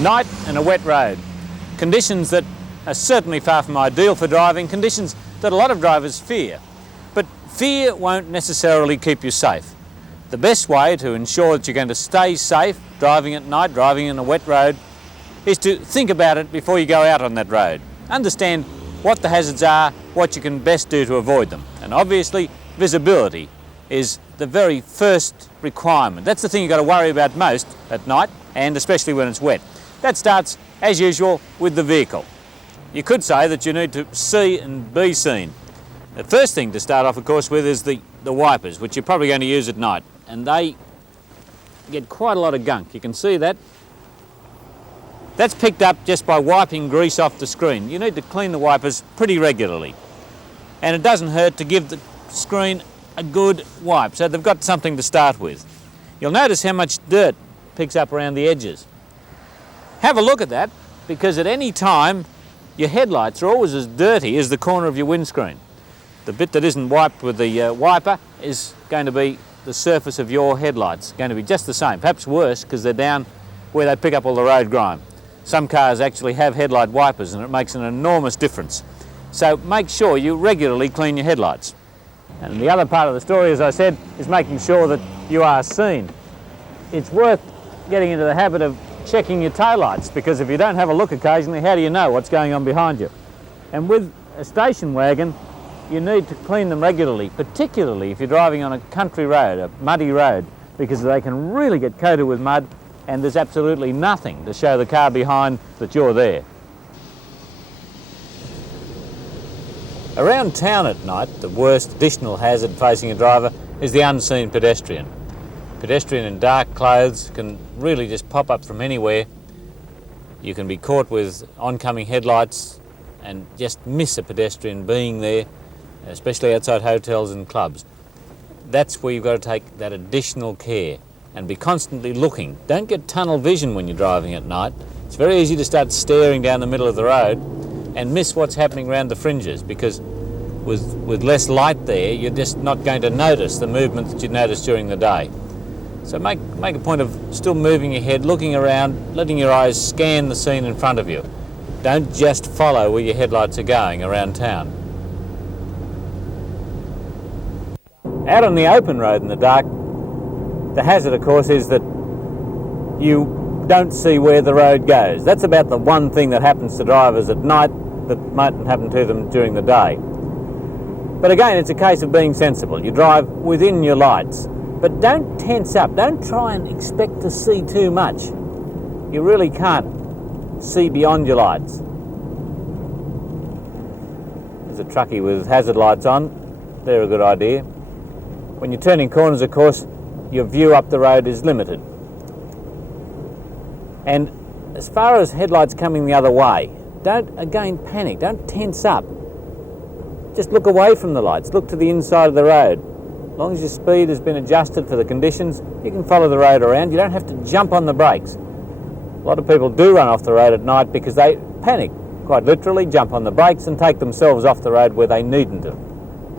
Night and a wet road. Conditions that are certainly far from ideal for driving, conditions that a lot of drivers fear. But fear won't necessarily keep you safe. The best way to ensure that you're going to stay safe driving at night, driving in a wet road, is to think about it before you go out on that road. Understand what the hazards are, what you can best do to avoid them. And obviously, visibility is the very first requirement. That's the thing you've got to worry about most at night, and especially when it's wet. That starts, as usual, with the vehicle. You could say that you need to see and be seen. The first thing to start off, of course, with is the wipers, which you're probably going to use at night. And they get quite a lot of gunk. You can see that. That's picked up just by wiping grease off the screen. You need to clean the wipers pretty regularly. And it doesn't hurt to give the screen a good wipe, so they've got something to start with. You'll notice how much dirt picks up around the edges. Have a look at that, because at any time your headlights are always as dirty as the corner of your windscreen. The bit that isn't wiped with the wiper is going to be the surface of your headlights, going to be just the same, perhaps worse because they're down where they pick up all the road grime. Some cars actually have headlight wipers and it makes an enormous difference. So make sure you regularly clean your headlights. And the other part of the story, as I said, is making sure that you are seen. It's worth getting into the habit of checking your taillights, because if you don't have a look occasionally, how do you know what's going on behind you? And with a station wagon, you need to clean them regularly, particularly if you're driving on a country road, a muddy road, because they can really get coated with mud and there's absolutely nothing to show the car behind that you're there. Around town at night, the worst additional hazard facing a driver is the unseen pedestrian. Pedestrian in dark clothes can really just pop up from anywhere. You can be caught with oncoming headlights and just miss a pedestrian being there, especially outside hotels and clubs. That's where you've got to take that additional care and be constantly looking. Don't get tunnel vision when you're driving at night. It's very easy to start staring down the middle of the road and miss what's happening around the fringes, because with less light there, you're just not going to notice the movement that you notice during the day. So make a point of still moving your head, looking around, letting your eyes scan the scene in front of you. Don't just follow where your headlights are going around town. Out on the open road in the dark, the hazard, of course, is that you don't see where the road goes. That's about the one thing that happens to drivers at night that mightn't happen to them during the day. But again, it's a case of being sensible. You drive within your lights, but don't tense up. Don't try and expect to see too much. You really can't see beyond your lights. There's a truckie with hazard lights on. They're a good idea. When you're turning corners, of course, your view up the road is limited. And as far as headlights coming the other way, don't again panic, don't tense up. Just look away from the lights, look to the inside of the road. As long as your speed has been adjusted for the conditions, you can follow the road around. You don't have to jump on the brakes. A lot of people do run off the road at night because they panic, quite literally, jump on the brakes and take themselves off the road where they needn't to.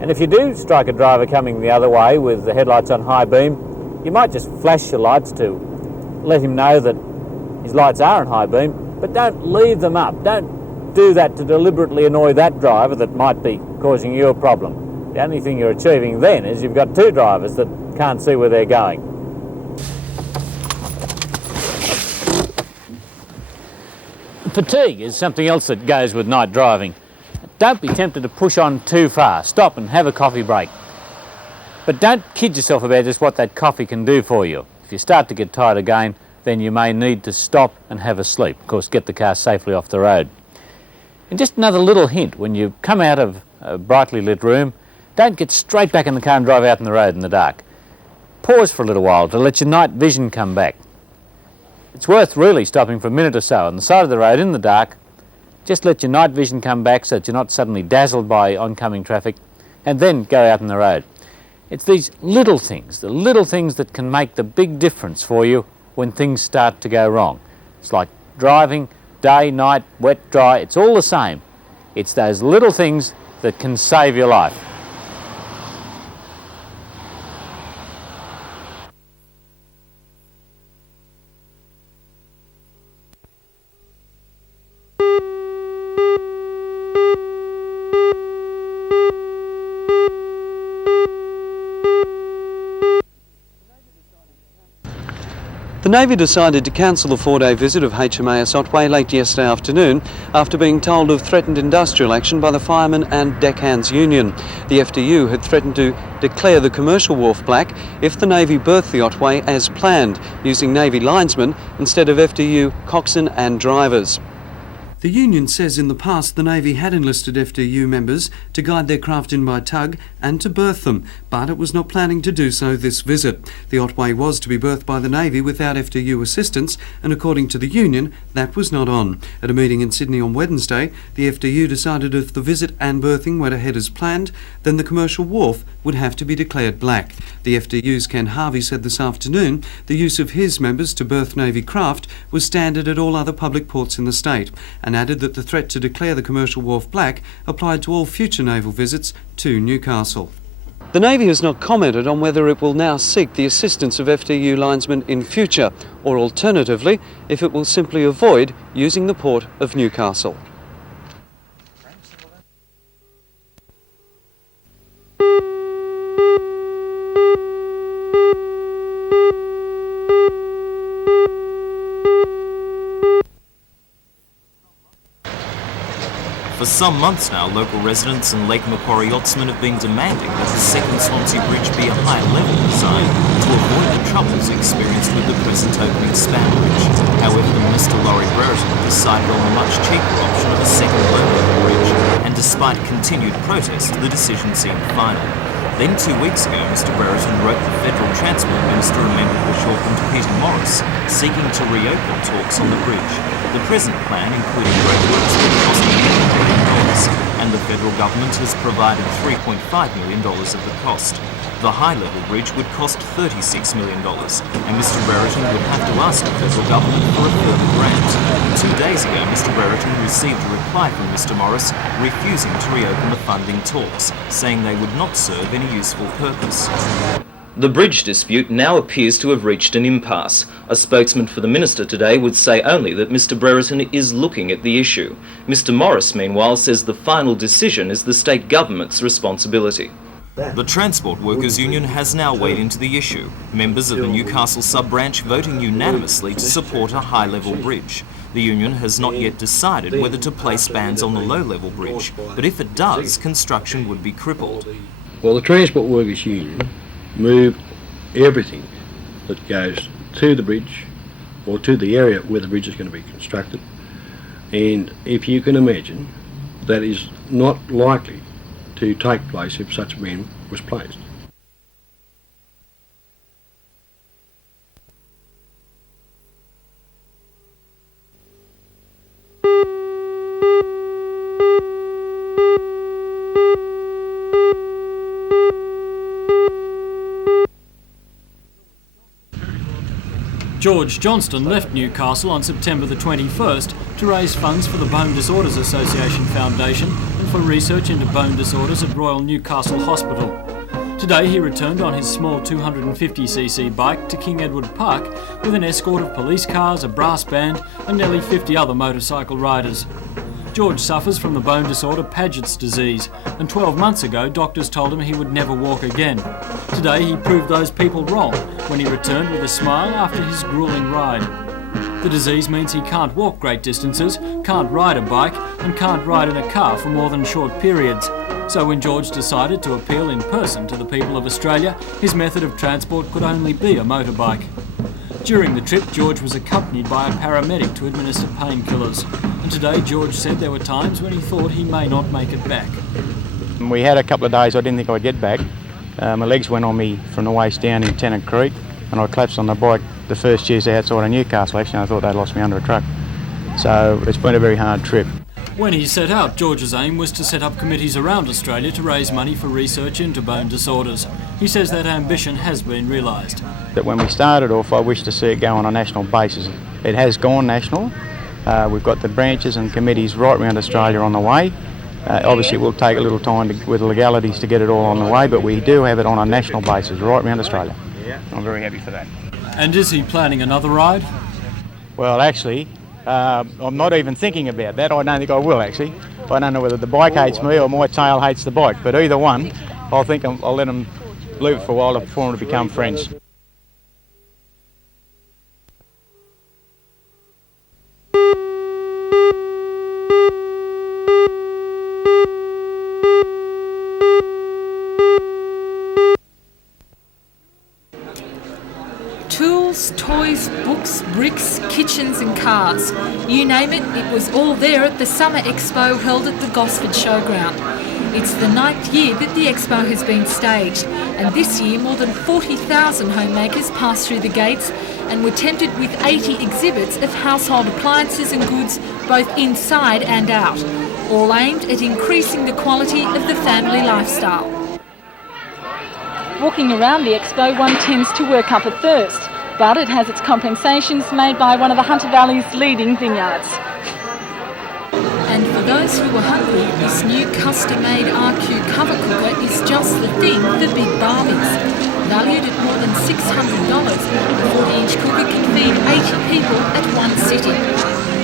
And if you do strike a driver coming the other way with the headlights on high beam, you might just flash your lights to let him know that his lights are on high beam, but don't leave them up. Don't do that to deliberately annoy that driver that might be causing you a problem. The only thing you're achieving then is you've got two drivers that can't see where they're going. Fatigue is something else that goes with night driving. Don't be tempted to push on too far. Stop and have a coffee break. But don't kid yourself about just what that coffee can do for you. If you start to get tired again, then you may need to stop and have a sleep. Of course, get the car safely off the road. And just another little hint, when you come out of a brightly lit room, don't get straight back in the car and drive out on the road in the dark. Pause for a little while to let your night vision come back. It's worth really stopping for a minute or so on the side of the road in the dark. Just let your night vision come back so that you're not suddenly dazzled by oncoming traffic, and then go out on the road. It's these little things, the little things that can make the big difference for you when things start to go wrong. It's like driving, day, night, wet, dry, it's all the same. It's those little things that can save your life. The Navy decided to cancel the 4-day visit of HMAS Otway late yesterday afternoon after being told of threatened industrial action by the Firemen and Deckhands Union. The FDU had threatened to declare the commercial wharf black if the Navy berthed the Otway as planned, using Navy linesmen instead of FDU coxswain and drivers. The union says in the past the Navy had enlisted FDU members to guide their craft in by tug and to berth them, but it was not planning to do so this visit. The Otway was to be berthed by the Navy without FDU assistance, and according to the union, that was not on. At a meeting in Sydney on Wednesday, the FDU decided if the visit and berthing went ahead as planned, then the commercial wharf would have to be declared black. The FDU's Ken Harvey said this afternoon the use of his members to berth Navy craft was standard at all other public ports in the state, and added that the threat to declare the commercial wharf black applied to all future naval visits to Newcastle. The Navy has not commented on whether it will now seek the assistance of FDU linesmen in future, or alternatively, if it will simply avoid using the port of Newcastle. For some months now, local residents and Lake Macquarie yachtsmen have been demanding that the second Swansea Bridge be a high-level design to avoid the troubles experienced with the present opening span bridge. However, Minister Laurie Brereton decided on the much cheaper option of a second low-level bridge, and despite continued protest, the decision seemed final. Then 2 weeks ago, Mr Brereton wrote the Federal Transport Minister and Member for Shortland, Peter Morris, seeking to reopen talks on the bridge. The present plan, including roadworks, will cost $1 million, and the federal government has provided $3.5 million of the cost. The high-level bridge would cost $36 million, and Mr Brereton would have to ask the federal government for a further grant. 2 days ago, Mr Brereton received a reply from Mr Morris refusing to reopen the funding talks, saying they would not serve any useful purpose. The bridge dispute now appears to have reached an impasse. A spokesman for the minister today would say only that Mr Brereton is looking at the issue. Mr Morris, meanwhile, says the final decision is the state government's responsibility. The Transport Workers Union has now weighed into the issue, members of the Newcastle sub-branch voting unanimously to support a high-level bridge. The union has not yet decided whether to place spans on the low-level bridge, but if it does, construction would be crippled. Well, the Transport Workers Union move everything that goes to the bridge or to the area where the bridge is going to be constructed, and if you can imagine, that is not likely to take place if such a ban was placed. George Johnston left Newcastle on September the 21st to raise funds for the Bone Disorders Association Foundation and for research into bone disorders at Royal Newcastle Hospital. Today he returned on his small 250cc bike to King Edward Park with an escort of police cars, a brass band and nearly 50 other motorcycle riders. George suffers from the bone disorder Paget's disease, and 12 months ago doctors told him he would never walk again. Today he proved those people wrong when he returned with a smile after his gruelling ride. The disease means he can't walk great distances, can't ride a bike and can't ride in a car for more than short periods. So when George decided to appeal in person to the people of Australia, his method of transport could only be a motorbike. During the trip, George was accompanied by a paramedic to administer painkillers, and today George said there were times when he thought he may not make it back. We had a couple of days I didn't think I'd get back. My legs went on me from the waist down in Tennant Creek, and I collapsed on the bike the first Tuesday outside of Newcastle. Actually, I thought they'd lost me under a truck. So it's been a very hard trip. When he set out, George's aim was to set up committees around Australia to raise money for research into bone disorders. He says that ambition has been realised. That when we started off, I wished to see it go on a national basis. It has gone national. We've got the branches and committees right around Australia on the way. Obviously it will take a little time with the legalities to get it all on the way, but we do have it on a national basis right around Australia. I'm very happy for that. And is he planning another ride? Well, actually, I'm not even thinking about that. I don't think I will, actually. I don't know whether the bike hates me or my tail hates the bike, but either one, I'll let them leave it for a while for them to become friends. toys, books, bricks, kitchens and cars. You name it, it was all there at the Summer Expo held at the Gosford Showground. It's the 9th year that the expo has been staged, and this year more than 40,000 homemakers passed through the gates and were tempted with 80 exhibits of household appliances and goods both inside and out, all aimed at increasing the quality of the family lifestyle. Walking around the expo, one tends to work up a thirst, but it has its compensations made by one of the Hunter Valley's leading vineyards. And for those who are hungry, this new custom-made RQ cover cooker is just the thing for big barbies. Valued at more than $600, the 40-inch cooker can feed 80 people at one sitting.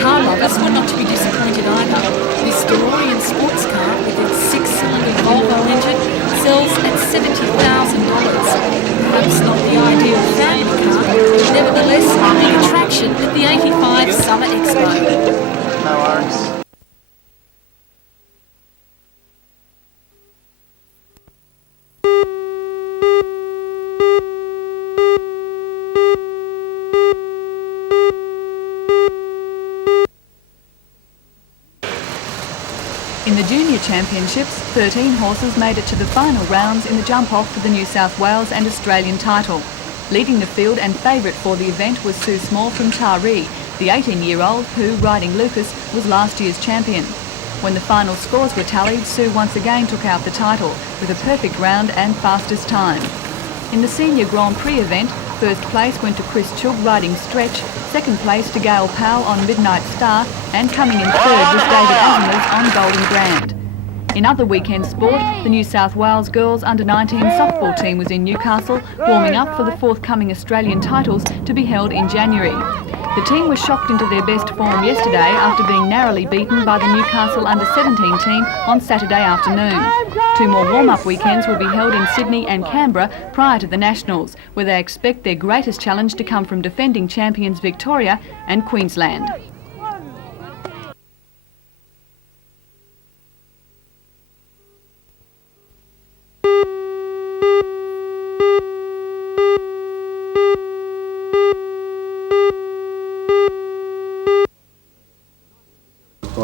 Car lovers were not to be disappointed either. This DeLorean sports car with its 6-cylinder Volvo engine sells at $70,000. Perhaps not the ideal family car, but nevertheless a big attraction at the 85 Summer Expo. No worries. In the Junior Championships, 13 horses made it to the final rounds in the jump-off for the New South Wales and Australian title. Leading the field and favourite for the event was Sue Small from Taree, the 18-year-old who, riding Lucas, was last year's champion. When the final scores were tallied, Sue once again took out the title with a perfect round and fastest time. In the Senior Grand Prix event, first place went to Chris Chug riding Stretch, second place to Gail Powell on Midnight Star, and coming in third was David Asimov on Golden Grand. In other weekend sport, the New South Wales girls under-19 softball team was in Newcastle, warming up for the forthcoming Australian titles to be held in January. The team was shocked into their best form yesterday after being narrowly beaten by the Newcastle under-17 team on Saturday afternoon. 2 more warm-up weekends will be held in Sydney and Canberra prior to the Nationals, where they expect their greatest challenge to come from defending champions Victoria and Queensland.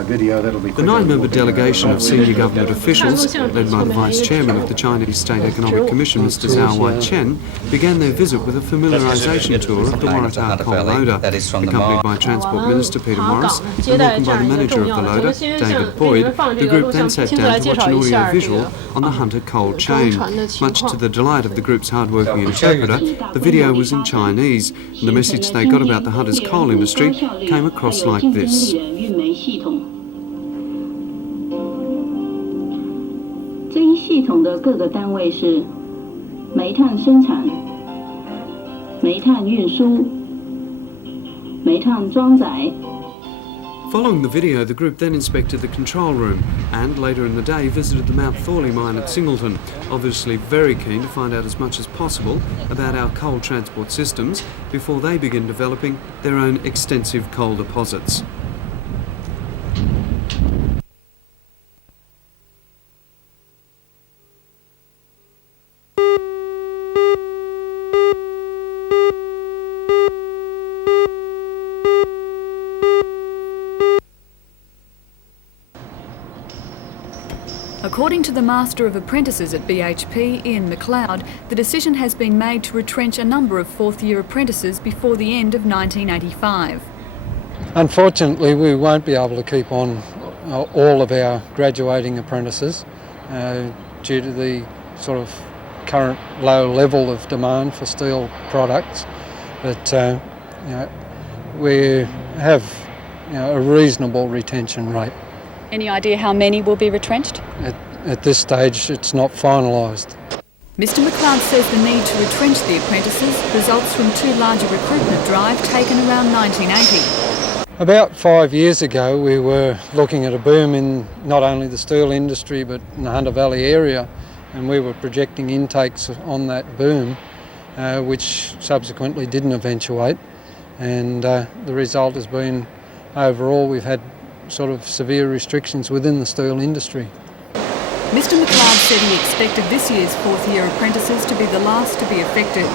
The 9-member delegation of senior government officials, led by the Vice Chairman of the Chinese State Economic Commission, Mr Zhao Wai-chen, began their visit with a familiarisation tour of the Waratah coal loader. Accompanied by Transport Minister Peter Morris and welcomed by the manager of the loader, David Boyd, the group then sat down to watch an audio-visual on the Hunter coal chain. Much to the delight of the group's hard-working interpreter, the video was in Chinese, and the message they got about the Hunter's coal industry came across like this. 这一系统的各个单位是煤炭生产、煤炭运输、煤炭装载。 Following the video, the group then inspected the control room and later in the day visited the Mount Thorley mine at Singleton, obviously very keen to find out as much as possible about our coal transport systems before they begin developing their own extensive coal deposits. According to the Master of Apprentices at BHP, Ian McLeod, the decision has been made to retrench a number of fourth-year apprentices before the end of 1985. Unfortunately, we won't be able to keep on all of our graduating apprentices due to the sort of current low level of demand for steel products. But we have a reasonable retention rate. Any idea how many will be retrenched? At this stage, it's not finalised. Mr McLeod says the need to retrench the apprentices results from too large a recruitment drive taken around 1980. About 5 years ago, we were looking at a boom in not only the steel industry but in the Hunter Valley area, and we were projecting intakes on that boom, which subsequently didn't eventuate. And the result has been, overall, we've had sort of severe restrictions within the steel industry. Mr McLeod said he expected this year's fourth-year apprentices to be the last to be affected.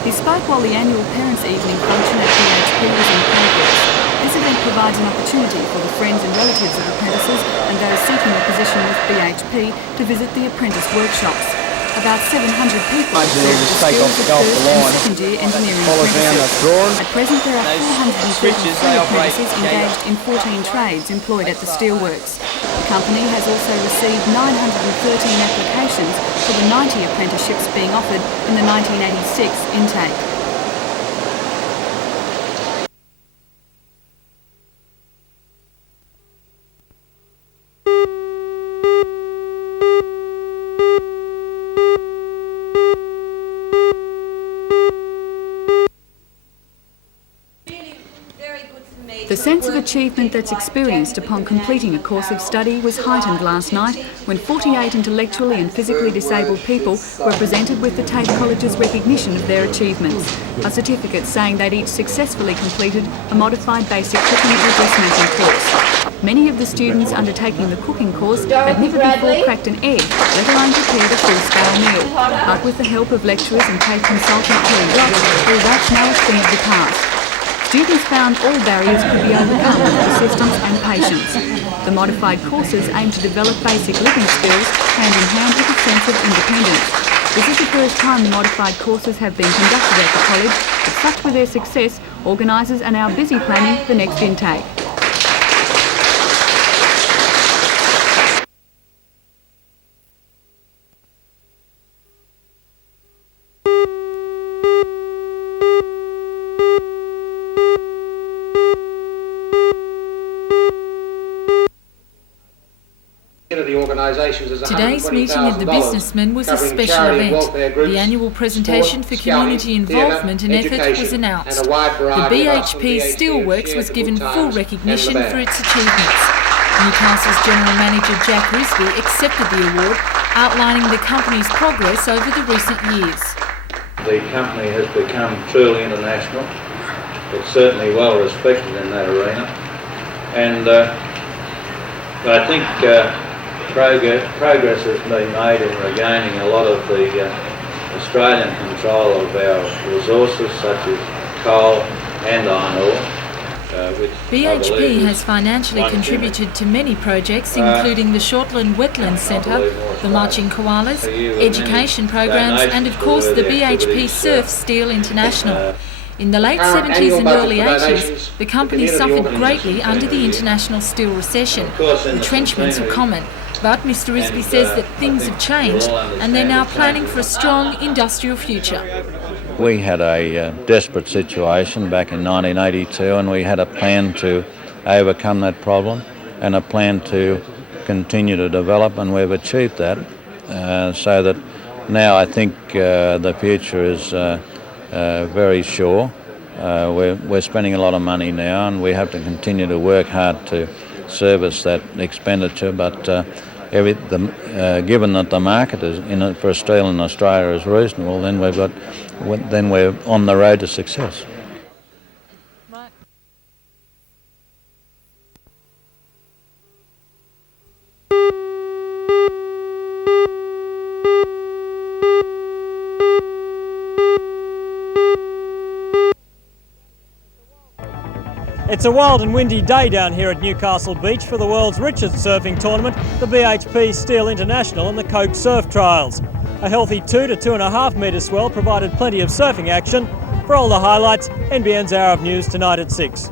He spoke while the annual Parents' Evening function at BHP was in progress. This event provides an opportunity for the friends and relatives of apprentices and those seeking a position with BHP to visit the apprentice workshops. About 700 people serve the skills of first and second year engineering apprentices. At present there are 433 apprentices engaged in 14 trades employed at the steelworks. The company has also received 913 applications for the 90 apprenticeships being offered in the 1986 intake. The sense of achievement that's experienced upon completing a course of study was heightened last night when 48 intellectually and physically disabled people were presented with the Tate College's recognition of their achievements, a certificate saying they'd each successfully completed a modified basic cooking or dressmaking course. Many of the students undertaking the cooking course had never before cracked an egg, let alone prepared a full-scale meal. But with the help of lecturers and Tate consultant Terry, that's now a thing of the past. Students found all barriers could be overcome with persistence and patience. The modified courses aim to develop basic living skills hand in hand with a sense of independence. This is the first time the modified courses have been conducted at the college, but such with their success, organisers are now busy planning the next intake. Today's meeting of the businessmen was a special event. The annual presentation for community involvement and effort was announced. The BHP Steelworks was given full recognition for its achievements. Newcastle's General Manager Jack Risby accepted the award, outlining the company's progress over the recent years. The company has become truly international. It's certainly well respected in that arena, and I think progress has been made in regaining a lot of the Australian control of our resources such as coal and iron ore. Which BHP has financially contributed to many projects, including the Shortland Wetlands Centre, the Marching Koalas, education programs and of course the BHP Surf Steel International. In the late 70s and early 80s, the company suffered greatly under the international steel recession. Retrenchments were common, but Mr Risby says that things have changed and they're now planning for a strong industrial future. We had a desperate situation back in 1982 and we had a plan to overcome that problem and a plan to continue to develop, and we've achieved that. So that now I think the future is very sure. We're spending a lot of money now and we have to continue to work hard to service that expenditure, but given that the market is for steel in Australia is reasonable, then we're on the road to success. It's a wild and windy day down here at Newcastle Beach for the world's richest surfing tournament, the BHP Steel International and the Coke Surf Trials. A healthy 2 to 2.5 metre swell provided plenty of surfing action. For all the highlights, NBN's Hour of News tonight at 6.